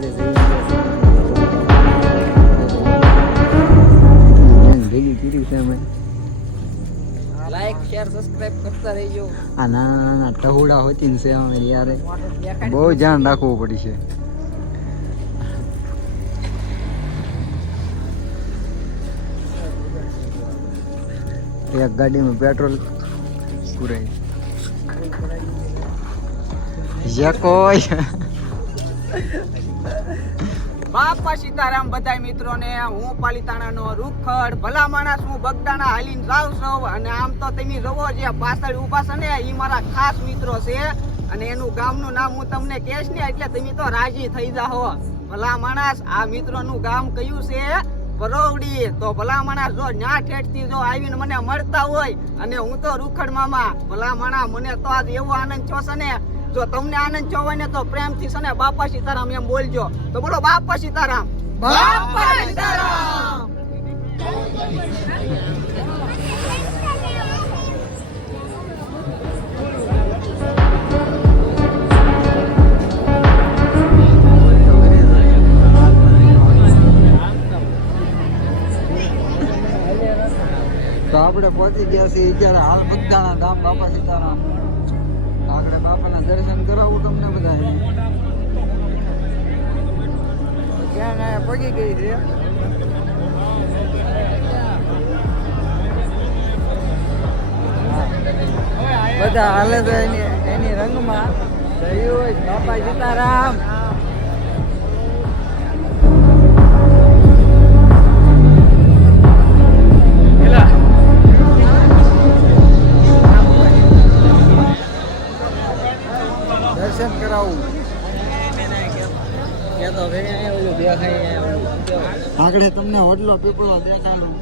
આજે ભેગી કર્યું છે અમે. લાઈક શેર સબસ્ક્રાઇબ કરતા રહેજો. આ નાના નાના ટહુડા હોતી ને છે અમે યાર, બહુ ધ્યાન રાખવું પડશે. એક ગાડીમાં પેટ્રોલ પુરાય જે કોઈ બાપા સીતારામ બધાય મિત્રોને. હું પાલિતાણાનો રૂખડ ભલા માણસ, હું બગદાણા હાલીને જાઉં છું. અને આમ તો તમે જોવો જે પાછળ ઊભા છે ને એ મારા ખાસ મિત્રો છે. અને એનું ગામનું નામ હું તમને કહેશ ને એટલે તમે તો રાજી થઈ જાઓ. ભલા માણસ, આ મિત્રોનું ગામ કયું છે? પરોવડી. તો ભલા માણસ જો ન્યા ઠેઠથી જો આવીને મને મળતા હોય, અને હું તો રૂખડ મામા, ભલા માણસ મને તો આજ એવો આનંદ થયો છે ને. જો તમને આનંદ થયો હોય ને તો પ્રેમથી છે ને બાપા સીતારામ એમ બોલજો. તો બોલો બાપા સીતારામ. બાપા સીતારામ. તો આપણે પહોંચી ગયા છીએ અત્યારે હાલ બગદાણા ગામ બાપા સીતારામ. આગળ બાપાના દર્શન કરાવું તમને બધા. ક્યાં પગી ગઈ છે બધા હાલે તો એની રંગમાં બાપા સીતારામ. દર્શન કરાવું આગળ તમને હોટલો પીપળો દેખાડું.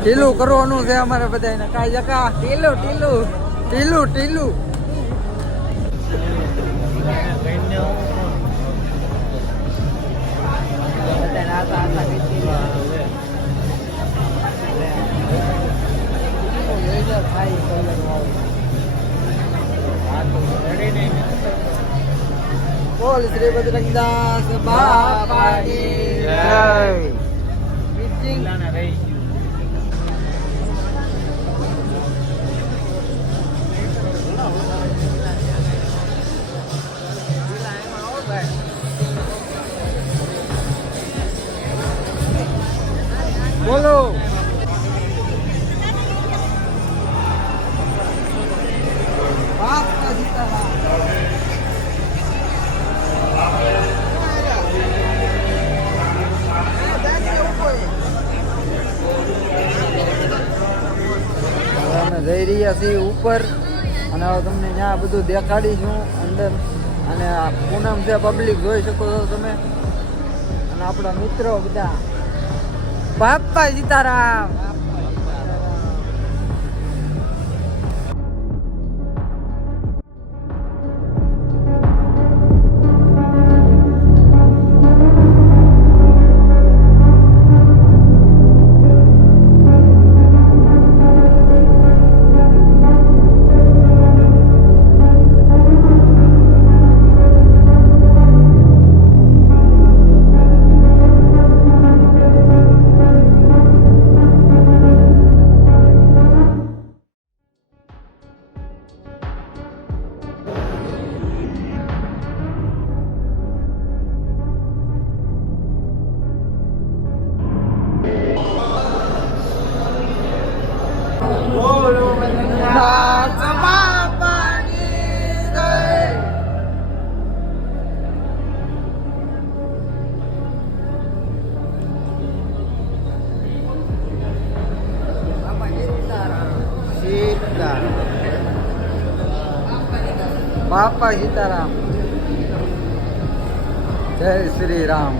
ટીલું કરવાનું છે અમારે બધાને. કાંઈ જકા ટીલું ટીલું ટીલું ટીલું. બોલ શ્રી બજરંગદાસ બાપાની જય. બોલો બાપા સીતારામ. અમે જઈ રહ્યા છીએ ઉપર, અને હવે તમને ત્યાં બધું દેખાડીશું અંદર. અને આ પૂનમ છે, પબ્લિક જોઈ શકો છો તમે. અને આપણા મિત્રો બધા. બાપા સીતારામ. બાપા સીતારામ. જય શ્રી રામ.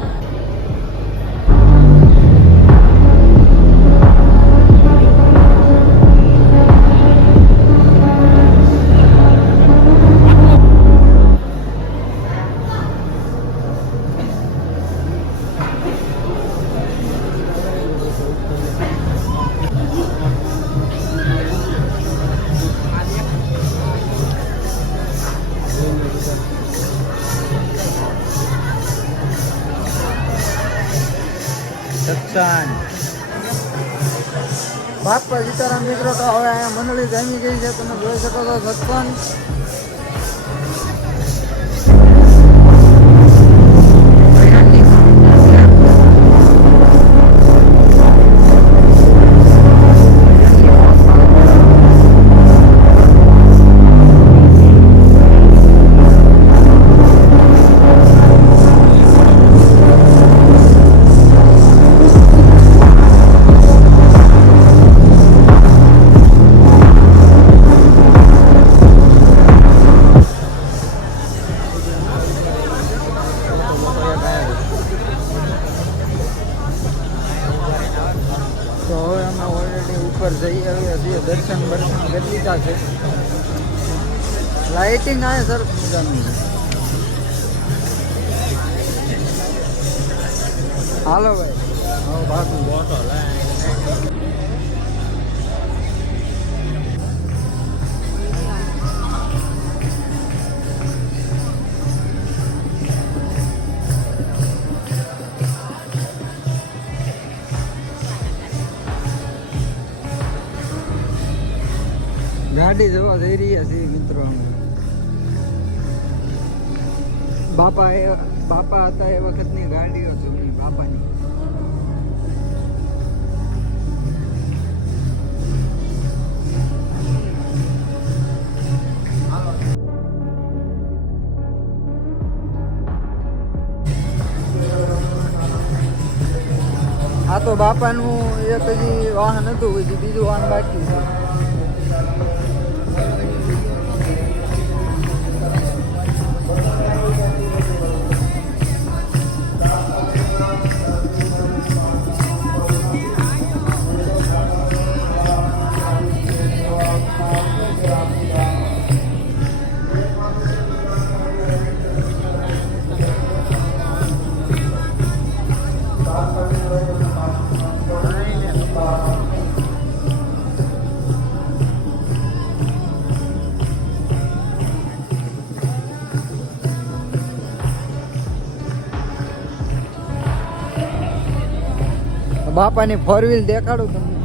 સત્સંગ. બાપા સીતારામ મિત્રો, તો હવે અહીંયા મંડળી જામી ગઈ છે, તમે જોઈ શકો છો સત્સંગ. તો હવે અમે ઓલરેડી ઉપર જઈ આવ્યા છીએ, દર્શન કરી લીધા છે. લાઇટિંગ આવે સરસ મજાની. હાલો ભાઈ. ગાડી જોવા જઈ રહ્યા છીએ મિત્રો અમે. બાપા હતા એ વખતની ગાડીઓ છે બાપાની. આ તો બાપાનું એક હજી વાહન હતું, હજી બીજું વાહન બાકી છે. બાપાની 4 વ્હીલ દેખાડું તમને.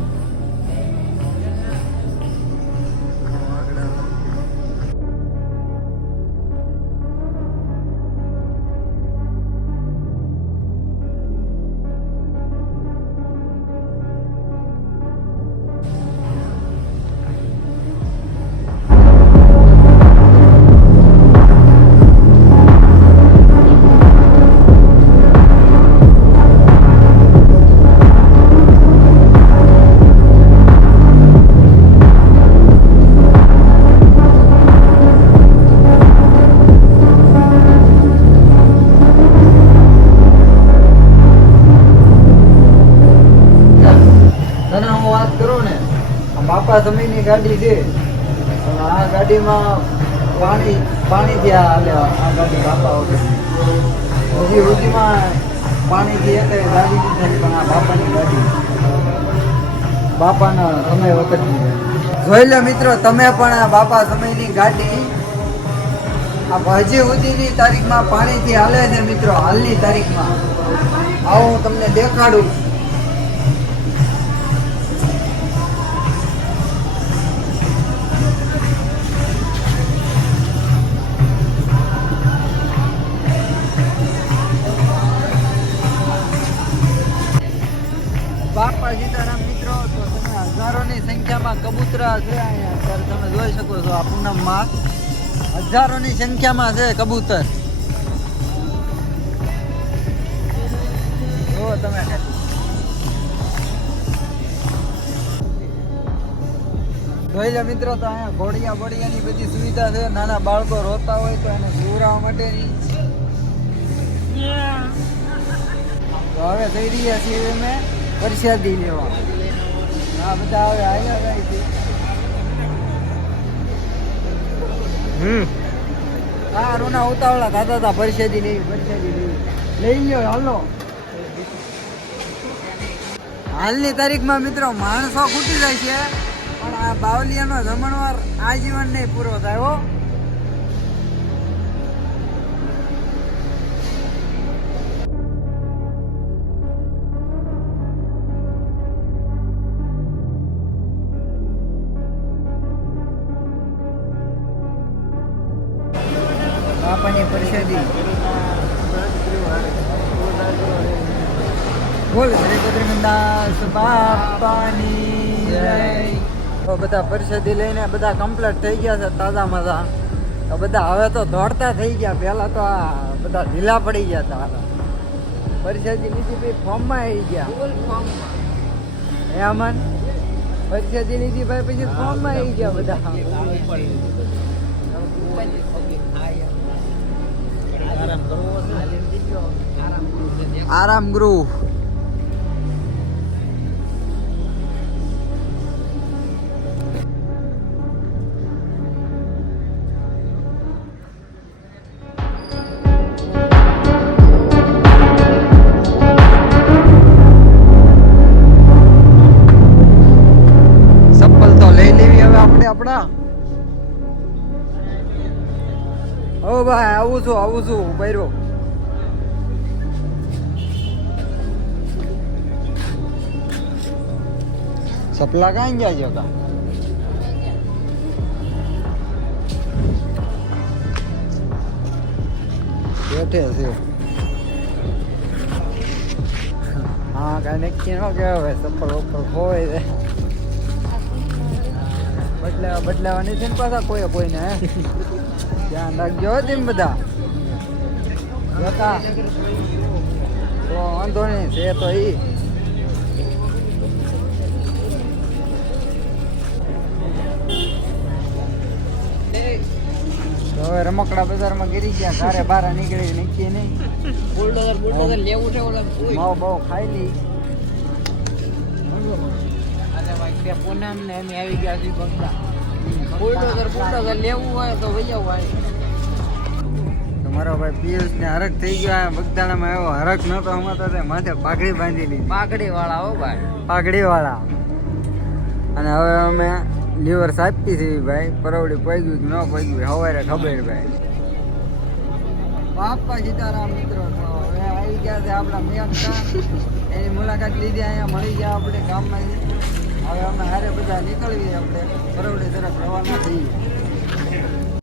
બાપા સમયની ગાડી છે, અને આ ગાડીમાં પાણીથી હાલે આ ગાડી બાપા વગર. હજી સુધીમાં પાણીથી એક ગાડી નથી, પણ આ બાપાની ગાડી બાપાના સમય વખતની. જોઈ લો મિત્રો તમે પણ આ બાપા સમયની ગાડી આ હજી સુધીની તારીખમાં પાણીથી હાલે છે મિત્રો. હાલની તારીખમાં આવું હું તમને દેખાડું. બાપા સીતારામ મિત્રો, તો તમે હજારોની સંખ્યામાં કબૂતરા છે અહીંયા અત્યારે તમે જોઈ શકો છો. આ પૂનમમાં હજારોની સંખ્યામાં છે કબૂતર. જુઓ તમે. જોઈ લે મિત્રો, તો અહીંયા ઘોડિયા બોડિયાની બધી સુવિધા છે. નાના બાળકો રોતા હોય તો એને સુવડાવવા માટેની. તો હવે જઈ રહ્યા છીએ અમે પ્રસાદી લેવા. આ બધા હવે આવ્યા જાય છે. હા, રૂના ઉતાવળા ખાતા હતા પ્રસાદી લેવી. લઈ લ્યો, હાલો. હાલની તારીખમાં મિત્રો માણસો ખૂટી જાય છે, પણ આ બાવલિયાનો જમણવાર આજીવન નહીં પૂરો થાય હો. બાપાની પ્રસાદી. બોલ શ્રી બદ્રીનાથ બાપાની જય. તો બધા પ્રસાદી લઈને બધા કમ્પ્લીટ થઈ ગયા છે, તાજા મજા. તો બધા હવે તો દોડતા થઈ ગયા. પહેલા તો આ બધા ઢીલા પડી ગયા હતા. પ્રસાદી લીધી ભાઈ ફોર્મમાં આવી ગયા. હે અમન, પ્રસાદી લીધી ભાઈ પછી ફોર્મમાં આવી ગયા બધા. આરામ ગૃહ. ચપ્પલ તો લઈ લેવી હવે આપણે આપણા. ઓ ભાઈ આવું છું બૈરો. સપલા કાંઈ ગયા છે કા? બેઠે છે. હા, કાંઈ નક્કી ન કહેવાય. ચપ્પલ ઉપર ખોવાય છે. બદલાવા નથી ને પાછા કોઈને. ધ્યાન રાખજો તેમ બધા. જતા તો વાંધો નહીં છે તો ઈ. હવે રમકડા બજારમાં ગીરી ગયા. ઘરે બહાર નીકળી નક્કી નહીં. બુલડોઝર લેવું છે. માવ બહુ ખાઈ લી. પૂનમ ને એમ આવી ગયા છે બગડા. બુલડોઝર લેવું હોય તો વૈયા હોય. મારો ભાઈ પિયુષ ને હરખ થઈ ગયો. બગદાણામાં એવો હરખ નતો અમાતો માથે પાઘડી બાંધી લીધી. પાઘડી વાળા હો ભાઈ, પાઘડી વાળા. અને હવે અમે લીવર સાપી છે ભાઈ. પરવડી પગ્યું કે ન પગ્યું સવારે ખબર ભાઈ. બાપા સીતારામ મિત્રો, તો હવે આવી ગયા છે આપણા મેયકા. એની મુલાકાત લીધી, અહીંયા મળી ગયા આપણે ગામમાં. હવે અમે હારે બધા નીકળીએ આપણે પરવડી તરફ રવાના થઈએ.